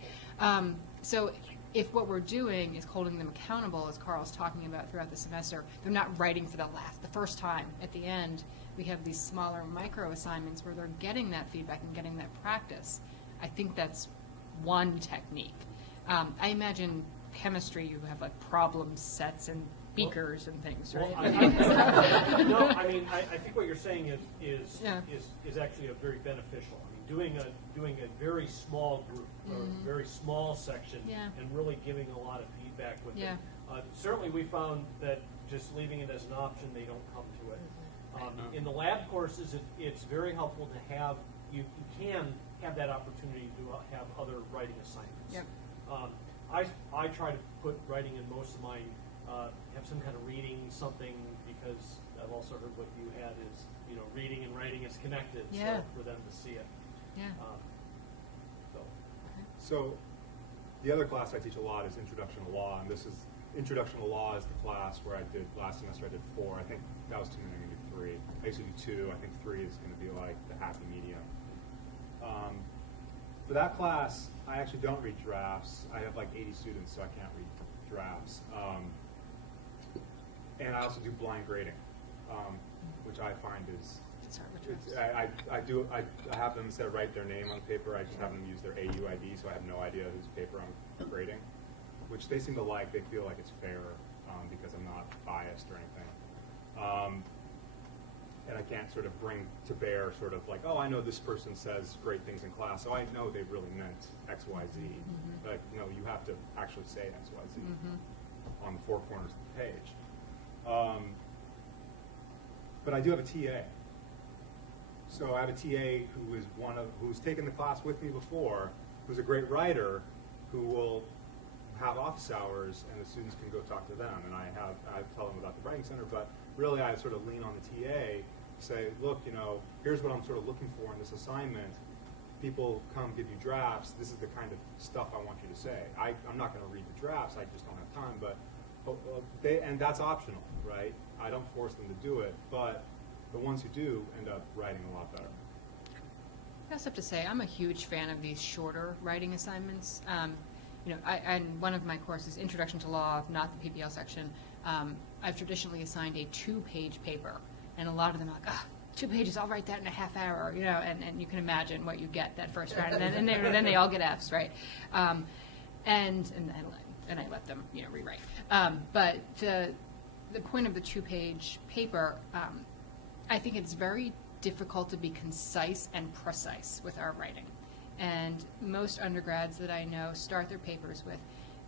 So if what we're doing is holding them accountable, as Carl's talking about throughout the semester, they're not writing for the first time. At the end, we have these smaller micro assignments where they're getting that feedback and getting that practice. I think that's one technique. I imagine chemistry, you have like problem sets and beakers and things, right? No, I think what you're saying is actually a very beneficial. Doing a very small group, or a very small section, and really giving a lot of feedback with it. Certainly, we found that just leaving it as an option, they don't come to it. In the lab courses, it's very helpful to have you can have that opportunity to have other writing assignments. Yep. I try to put writing in most of mine, have some kind of reading, something, because I've also heard what you had is, reading and writing is connected, Yeah. so for them to see it. Yeah. So the other class I teach a lot is Introduction to Law, and this is Introduction to Law is the class where I did last semester. I did 4. I think that was too many. I'm going to do 3. I used to do 2. I think 3 is going to be like the happy medium. For that class, I actually don't read drafts. I have like 80 students, so I can't read drafts. And I also do blind grading, which I find is It's hard with drafts. I have them instead of write their name on paper, I just have them use their AUID, so I have no idea whose paper I'm grading, which they seem to like. They feel like it's fair because I'm not biased or anything. And I can't sort of bring to bear sort of like, oh, I know this person says great things in class, so I know they really meant X, Y, Z. Like, no, you have to actually say X, Y, Z on the 4 corners of the page. But I do have a TA. So I have a TA who's taken the class with me before, who's a great writer, who will have office hours, and the students can go talk to them. And I tell them about the Writing Center, but really I sort of lean on the TA, say, look, here's what I'm sort of looking for in this assignment. People come give you drafts. This is the kind of stuff I want you to say. I'm not going to read the drafts. I just don't have time. But and that's optional, right? I don't force them to do it, but the ones who do end up writing a lot better. I also have to say, I'm a huge fan of these shorter writing assignments. And one of my courses, Introduction to Law, not the PBL section, I've traditionally assigned a 2-page paper, and a lot of them are like, 2 pages, I'll write that in a half hour, and you can imagine what you get that first round, and then they all get Fs, right? And I let them, rewrite. But the point of the 2-page paper, I think it's very difficult to be concise and precise with our writing. And most undergrads that I know start their papers with,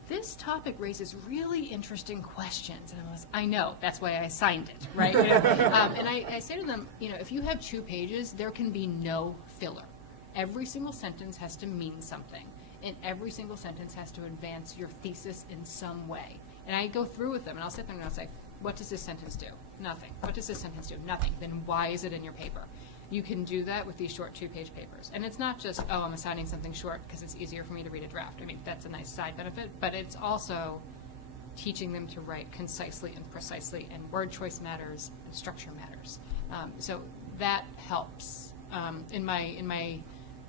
this topic raises really interesting questions. And I know, that's why I signed it, right? And I say to them, if you have 2 pages, there can be no filler. Every single sentence has to mean something. And every single sentence has to advance your thesis in some way. And I go through with them, and I'll sit there and I'll say, what does this sentence do? Nothing. What does this sentence do? Nothing. Then why is it in your paper? You can do that with these short 2-page papers. And it's not just, I'm assigning something short because it's easier for me to read a draft. I mean, that's a nice side benefit, but it's also teaching them to write concisely and precisely, and word choice matters, and structure matters. So that helps. In my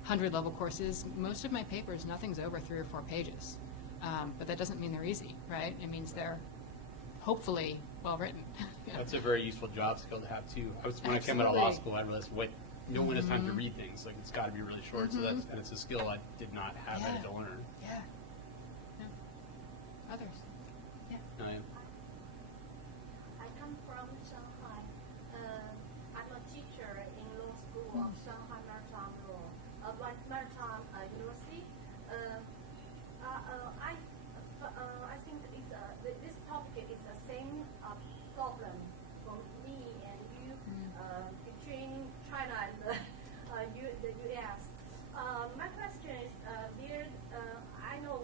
100-level courses, most of my papers, nothing's over 3 or 4 pages. But that doesn't mean they're easy, right? It means they're hopefully well-written. Yeah. That's a very useful job skill to have, too. When I came out of law school, I realized, no one has time to read things. Like, it's got to be really short. So and it's a skill I did not have had to learn. Yeah. Yeah. Others? Yeah. No, I come from Shanghai. I'm a teacher in law school of Shanghai Maritime Law, Maritime University. I think this topic is the same problem for me and you between China and the U.S. My question is, I know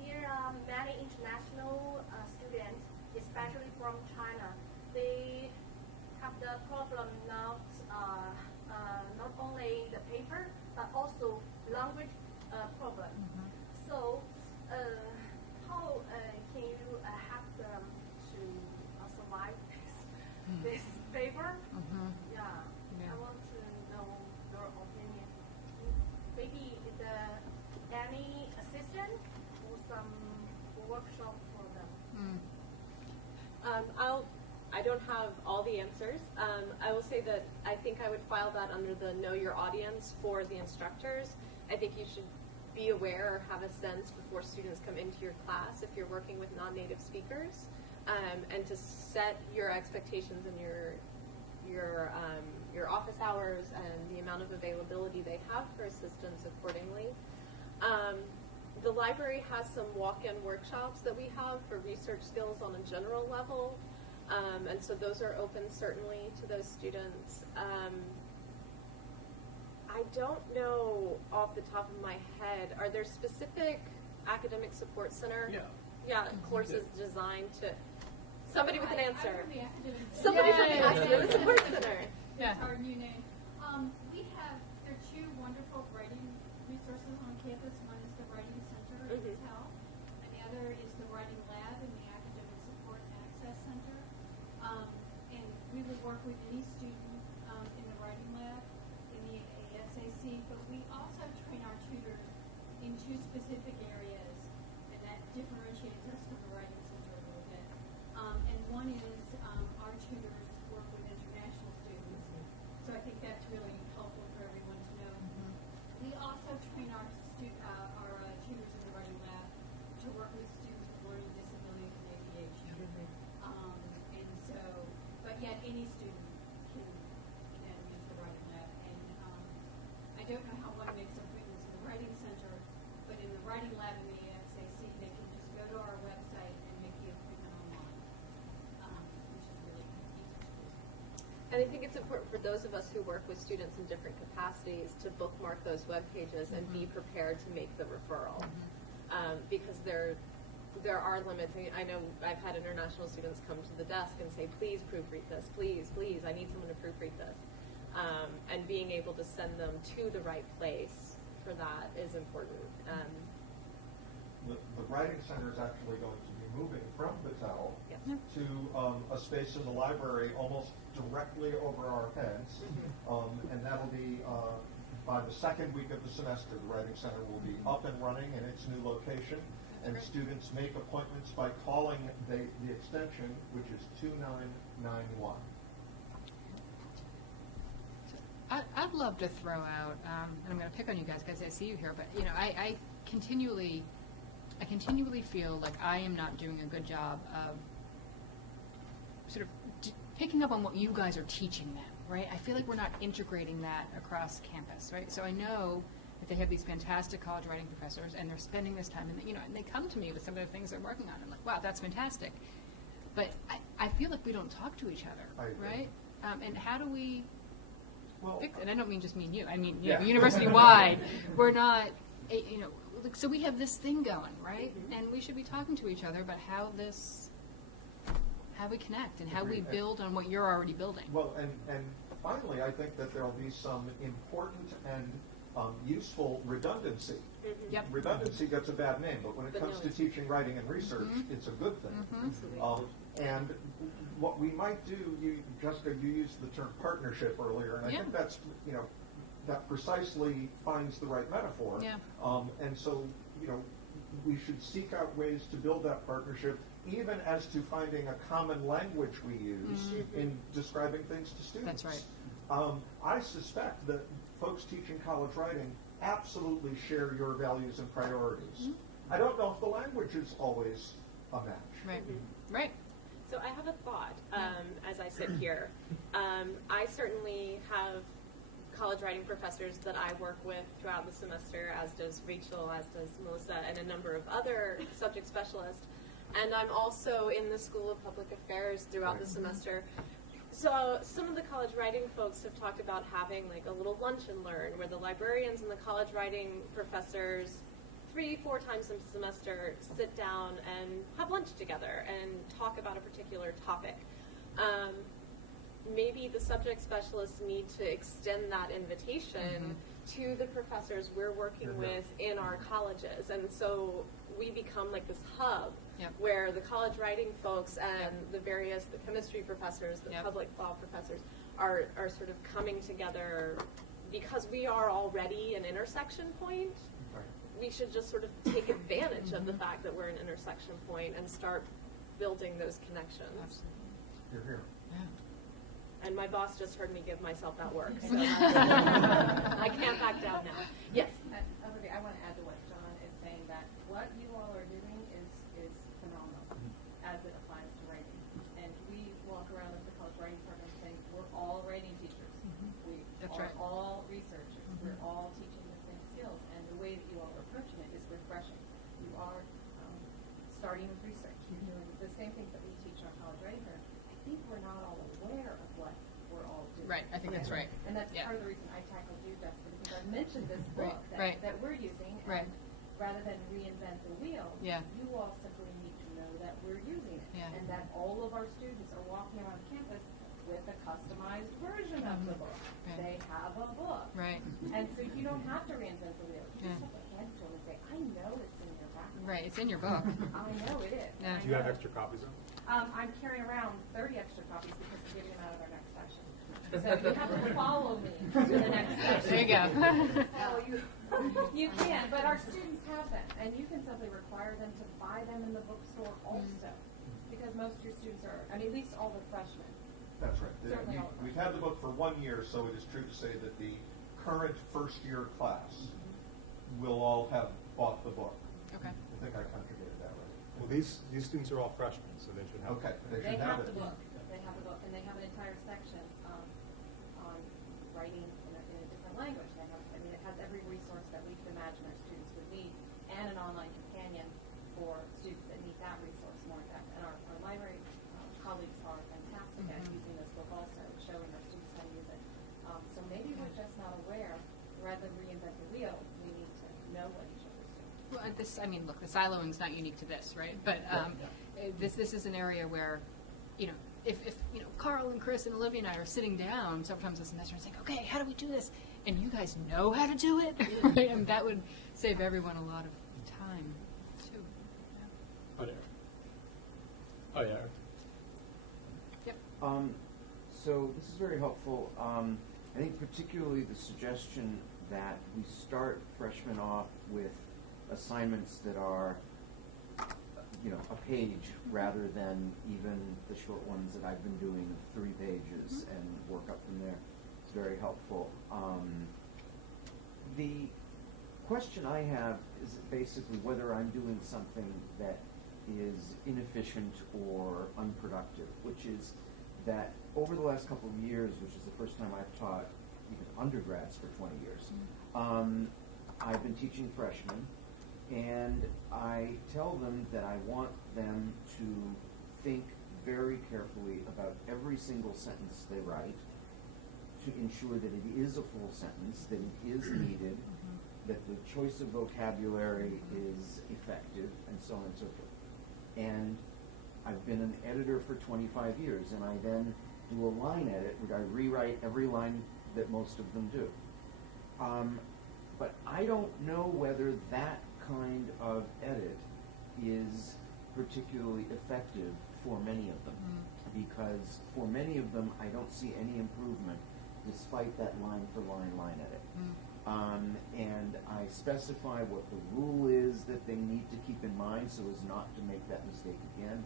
there are many international students, especially from China. They have the problem not only the paper but also language problem. So how can you help them to survive this paper? Yeah, I want to know your opinion. Maybe any assistant or some workshop for them. I don't have all the answers. I will say that I think I would file that under the know your audience for the instructors. I think you should be aware or have a sense before students come into your class if you're working with non-native speakers, and to set your expectations and your office hours and the amount of availability they have for assistance accordingly. The library has some walk-in workshops that we have for research skills on a general level, and so those are open certainly to those students. I don't know off the top of my head. Are there specific academic support center? Yeah, courses designed to. Somebody with an answer. Somebody from the academic support center. Yeah. Our new name. There are two wonderful writing resources on campus. One is the Writing Center at TEL, and the other is the Writing Lab in the Academic Support Access Center. And we would work with any student in the Writing Lab in the ASAC, but we also train our tutors in two specific areas, and that differentiates us from the Writing Center a little bit. And one is our tutors work with international students, so I think that's really helpful for everyone to know. We also train our tutors in the Writing Lab to work with students with learning disabilities and ADHD. And so, but yet any student can use the Writing Lab. And I don't know how one makes appointments in the Writing Center, but in the Writing Lab in the AFC, they can just go to our website and make the appointment online, which is really easy to do. And I think it's important for those of us who work with students in different capacities to bookmark those web pages and be prepared to make the referral, because there are limits. I know I've had international students come to the desk and say, "Please proofread this. Please, please, I need someone to proofread this," and being able to send them to the right place for that is important. The Writing Center is actually going to be moving from Battelle Yes. to a space in the library almost directly over our heads, and that'll be by the second week of the semester. The Writing Center will be up and running in its new location, and students make appointments by calling the extension, which is 2991. I'd love to throw out, and I'm going to pick on you guys because I see you here, but I continually feel like I am not doing a good job of sort of picking up on what you guys are teaching them, right? I feel like we're not integrating that across campus, right? So I know that they have these fantastic college writing professors, and they're spending this time, and and they come to me with some of the things they're working on. I'm like, wow, that's fantastic. But I feel like we don't talk to each other, right? And how do we fix it? And I don't mean just me and you. I mean, university-wide, we're not, so we have this thing going, right? And we should be talking to each other about how we connect and how we build on what you're already building. Well, and finally, I think that there will be some important and useful redundancy. Yep. Redundancy gets a bad name, but when it comes to teaching, writing, and research, it's a good thing. And what we might do, Jessica, you used the term partnership earlier, and I think that's, that precisely finds the right metaphor. Yeah. And so, we should seek out ways to build that partnership, even as to finding a common language we use in describing things to students. That's right. I suspect that folks teaching college writing absolutely share your values and priorities. I don't know if the language is always a match. Right. Right. So I have a thought as I sit here. I certainly have college writing professors that I work with throughout the semester, as does Rachel, as does Melissa, and a number of other subject specialists. And I'm also in the School of Public Affairs throughout the semester. So some of the college writing folks have talked about having like a little lunch and learn where the librarians and the college writing professors 3-4 times a semester sit down and have lunch together and talk about a particular topic. Maybe the subject specialists need to extend that invitation to the professors we're working with in our colleges. And so we become like this hub where the college writing folks and the chemistry professors, the public law professors are sort of coming together because we are already an intersection point. We should just sort of take advantage of the fact that we're an intersection point and start building those connections. You're here. And my boss just heard me give myself that work, so I can't back down now. Yes? Olivia, I want to add to what John is saying, that what you all are doing is phenomenal as it applies to writing. And we walk around as the college writing department saying we're all writing teachers. We are all researchers. We're all teaching the same skills. And the way that you all are approaching it is refreshing. You are starting with research. You're doing the same things that we teach our college writing firm. I think we're not all aware of what we're all doing. Right, I think that's right. And that's Yeah. part of the reason I tackled you, Jessica, because I mentioned this book Right. that we're using. Right. And rather than reinvent the wheel, Yeah. you all simply need to know that we're using it. Yeah. And that all of our students are walking around campus with a customized version of the book. Right. They have a book. Right. And so you don't have to reinvent the wheel. You Yeah. just have to hand it to them and say, I know it's in your backpack. Right, it's in your book. I know it is. Yeah. Do you have extra copies of them? I'm carrying around 30 extra copies because we're giving them out of our next session. So you have to follow me to the next session. There you go. Oh, you can, but our students have them, and you can simply require them to buy them in the bookstore also, because most of your students are, I mean, at least all the freshmen. That's right. Certainly all of We've had the book for 1 year, so it is true to say that the current first-year class will all have bought the book. Okay. I think I contradicted that, right? Well, these students are all freshmen, so they should have. Okay, they They should have have the it. book. They have the book, and they have an entire section on writing in a different language. They have, I mean, it has every resource that we could imagine our students would need, and an online companion for students that need that resource more in depth. And our library colleagues are fantastic at using this book also, showing our students how to use it. So maybe we're just not aware. Rather than reinvent the wheel, we need to know what each other's doing. Well, I mean, look, the siloing's not unique to this, right? But this is an area where, you know, if Carl and Chris and Olivia and I are sitting down sometimes this semester and saying, okay, how do we do this? And you guys know how to do it, right? And that would save everyone a lot of time, too. Oh, there. Oh, yeah. Yep. So this is very helpful. I think particularly the suggestion that we start freshmen off with assignments that are, a page rather than even the short ones that I've been doing of 3 pages and work up from there. It's very helpful. The question I have is basically whether I'm doing something that is inefficient or unproductive, which is that over the last couple of years, which is the first time I've taught even undergrads for 20 years, I've been teaching freshmen, and I tell them that I want them to think very carefully about every single sentence they write to ensure that it is a full sentence, that it is needed, that the choice of vocabulary is effective, and so on and so forth. And I've been an editor for 25 years, and I then do a line edit where I rewrite every line that most of them do. But I don't know whether that kind of edit is particularly effective for many of them, because for many of them, I don't see any improvement despite that line-for-line edit. And I specify what the rule is that they need to keep in mind so as not to make that mistake again.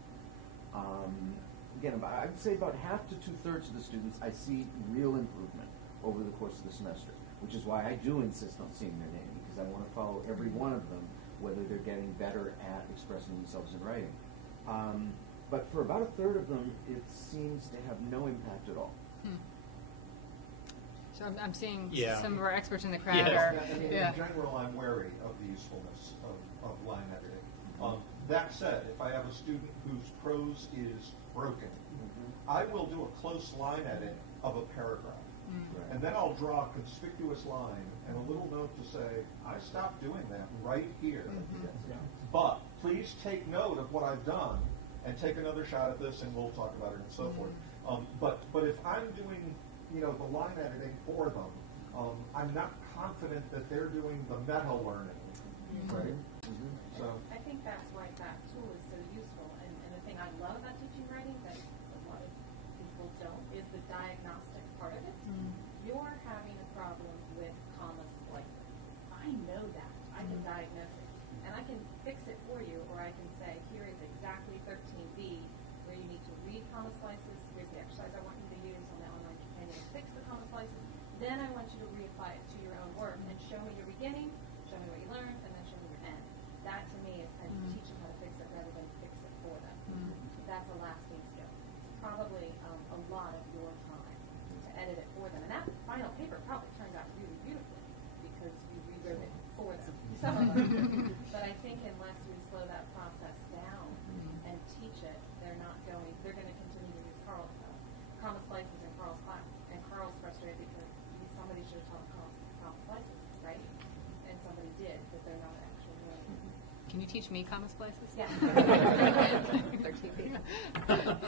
Again, I would say about half to 2/3 of the students I see real improvement over the course of the semester, which is why I do insist on seeing their name, because I want to follow every one of them, whether they're getting better at expressing themselves in writing. But for about 1/3 of them, it seems to have no impact at all. So I'm seeing Yeah. some of our experts in the crowd Yes. are, In yeah. general, I'm wary of the usefulness of line editing. That said, if I have a student whose prose is broken, I will do a close line edit of a paragraph. Right. And then I'll draw a conspicuous line and a little note to say, I stopped doing that right here. But please take note of what I've done and take another shot at this, and we'll talk about it and so forth. But if I'm doing the line editing for them, I'm not confident that they're doing the meta learning, right? So I think that's why that tool is so useful. And the thing I love about teaching writing that a lot of people don't is the diagnostic part of it. You're having a problem with comma splicing. I know that. I can diagnose it. And I can fix it for you, or I can say, here is exactly 13B, where you need to read comma splices. Here's the exercise I want you to use on the online companion to fix the comma splices. Then I want you to reapply it to your own work and show me your beginning, show me what you learned, and then show me your end. That to me is how you teach them how to fix it rather than fix it for them. That's a lasting skill. It's probably a lot of your time to edit it for them. And that final paper probably turned out really beautifully because you rewrote it for them. Some of them. But I think unless we slow that process down and teach it, they're going to continue to use comma splices in Carl's class they're not actually learning. Can you teach me comma splices? Yeah. 13 feet. Well,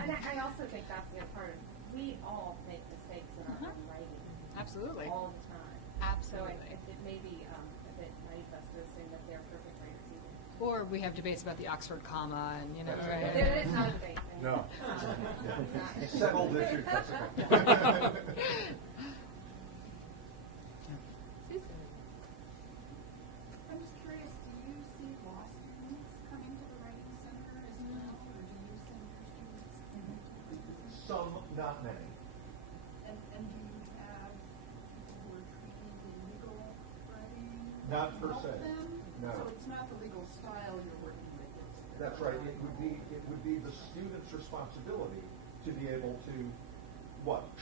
and I also think that's the other part of, we all make mistakes in our own writing. Absolutely. All the time. Absolutely. So it may be a bit naive of us to assume that they're perfect writers either. Or we have debates about the Oxford comma and, you know, That's right. right. It is not a debate. No. Settled issue, Jessica. Susan. I'm just curious, do you see law students coming to the Writing Center as well, or do you send your students into the Writing Center? Some, not many. And do you have people who are trained in legal writing? Not to per help se. them? No. So it's not the legal style you're working with? It's That's right. It would be the student's responsibility to be able to,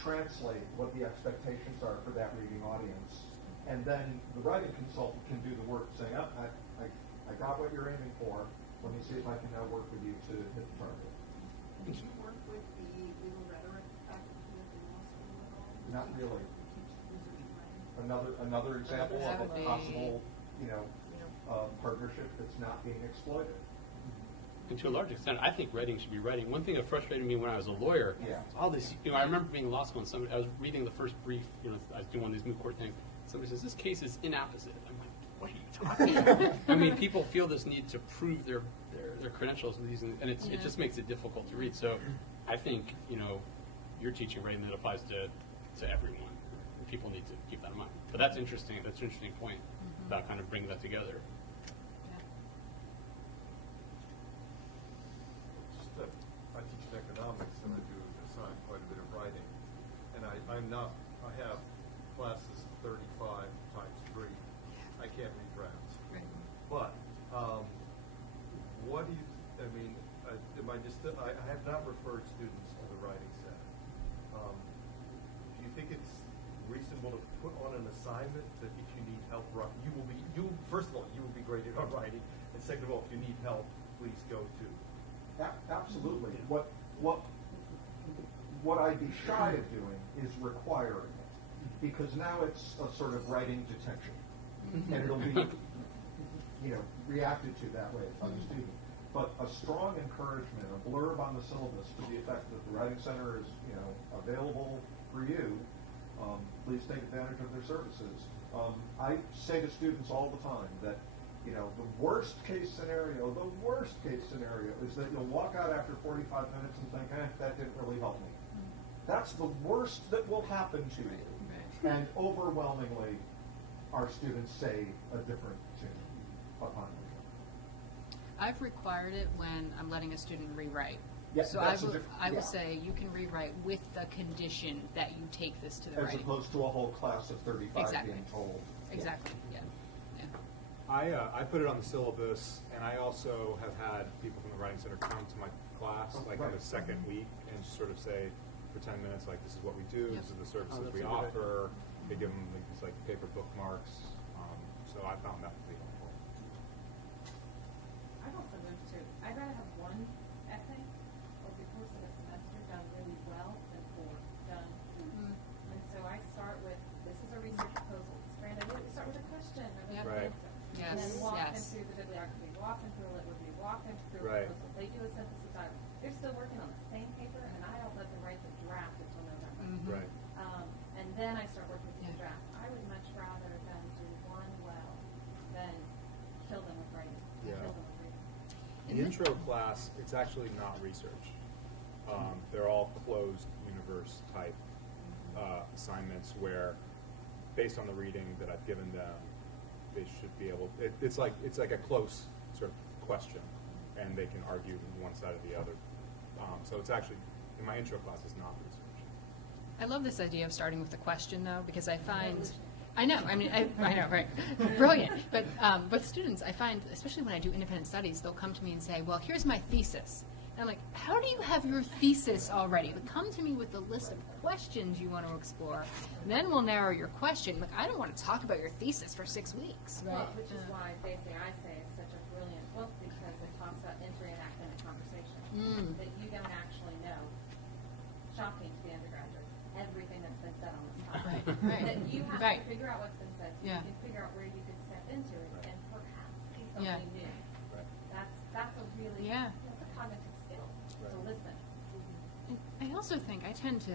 translate what the expectations are for that reading audience. And then the writing consultant can do the work saying, I got what you're aiming for. Let me see if I can now work with you to hit the target. And do you work with the legal rhetoric faculty at the law school at all? Not really. Teach research and writing? Another example That of would a be- possible, partnership that's not being exploited. And to a large extent, I think writing should be writing. One thing that frustrated me when I was a lawyer, Yeah. all this, I remember being in law school and somebody, I was reading the first brief, I was doing one of these moot court things. Somebody says, this case is inapposite. I'm like, what are you talking about? I mean, people feel this need to prove their credentials with these, and it just makes it difficult to read. So I think, you're teaching writing that applies to everyone. People need to keep that in mind. But that's interesting. That's an interesting point about kind of bringing that together. I teach in economics and I do assign quite a bit of writing. And I have classes 35 times 3. I can't read drafts. Right. But, what do you, I have not referred students to the Writing Center. Do you think it's reasonable to put on an assignment that if you need help, first of all, you will be graded on writing, and second of all, if you need help, please go to. Absolutely. What I'd be shy of doing is requiring it, because now it's a sort of writing detention, and it'll be, reacted to that way by the student. But a strong encouragement, a blurb on the syllabus to the effect that the Writing Center is, available for you. Please take advantage of their services. I say to students all the time that the worst case scenario is that you'll walk out after 45 minutes and think, that didn't really help me. That's the worst that will happen to you. And overwhelmingly, our students say a different tune upon it. I've required it when I'm letting a student rewrite. Yeah, So that's I will say you can rewrite with the condition that you take this to the As writing. opposed to a whole class of 35 Exactly. being told. Exactly, yeah. I put it on the syllabus, and I also have had people from the Writing Center come to my class, like in the second week, and just sort of say, for 10 minutes, like, this is what we do, this is the services that's we a good idea. offer. They give them these like paper bookmarks. So I found that to be helpful. I've also learned too, I'd rather have one essay over the course of a semester done really well than 4 done. And so I start with, this is a research proposal. Brandon, we start with a question and then Right. an answer. Yes, And then walk them yes. through the bibliography, walk them through it with me, walk them through Right. a proposal. They do a synthesis dialogue. They're still working on the same paper, and I don't let them write the draft until November. Right. And then I start working with the Yeah. draft. I would much rather them do one well than kill them with writing. Yeah. Kill them with reading. The intro class, it's actually not research. They're all closed universe type assignments where, based on the reading that I've given them, they should be able. It's like a close sort of question, and they can argue one side or the other. So it's actually, in my intro class, it's not research. I love this idea of starting with a question, though, because I find, I know, I know, right, brilliant. But students, I find, especially when I do independent studies, they'll come to me and say, well, here's my thesis. And I'm like, how do you have your thesis already? But come to me with a list of questions you want to explore. Then we'll narrow your question. Like, I don't want to talk about your thesis for 6 weeks. Well, which is why Facing I Say is such a brilliant book, because it talks about entering an academic conversation that you don't actually know. Shocking to the undergraduates, everything that's been said on this topic. Right. That you have Right. to figure out what's been said, so Yeah. you can figure out where you can step into it. And Yeah. something new. Right. That's a really, Yeah. that's a cognitive skill, to Right. listen. I also think I tend to,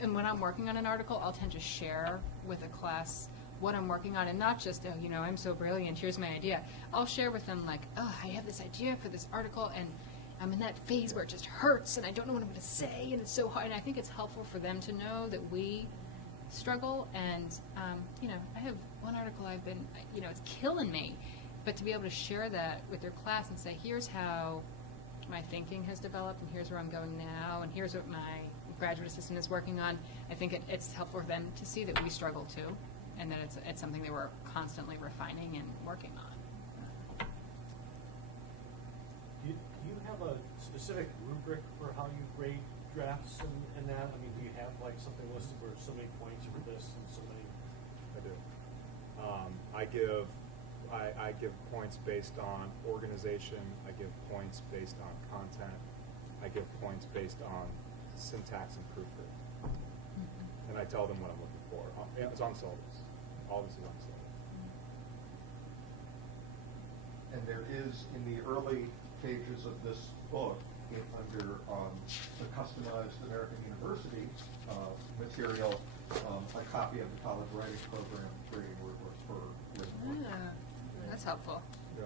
and when I'm working on an article, I'll tend to share with a class what I'm working on, and not just, oh, you know, I'm so brilliant, here's my idea. I'll share with them like, oh, I have this idea for this article, and I'm in that phase where it just hurts, and I don't know what I'm going to say, and it's so hard. And I think it's helpful for them to know that we struggle, and, you know, I have one article I've been, you know, it's killing me, but to be able to share that with their class and say, here's how my thinking has developed, and here's where I'm going now, and here's what my graduate assistant is working on. I think it's helpful for them to see that we struggle too, and that it's something that we're constantly refining and working on. Do you have a specific rubric for how you grade drafts and that? I mean, do you have like something listed for so many points for this and so many? I do. I give points based on organization. I give points based on content. I give points based on syntax and proofread. And I tell them what I'm looking for. It's on syllabus. All this is on syllabus. And there is, in the early pages of this book, under the customized American University material, a copy of the college writing program grading rubric for written work. Ah, that's helpful. Yeah.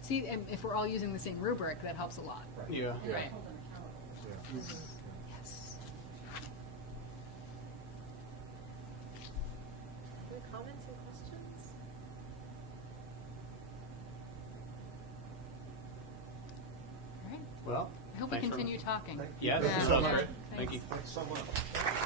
See, and if we're all using the same rubric, that helps a lot. Right. Yeah. And Right. hold them accountable. Yeah. Yes. Any comments and questions? All right. Well, I hope we thanks for- continue talking. Thank you. Yeah, this Yeah. is all Yeah. great. Thank you. Thanks. Thanks so much.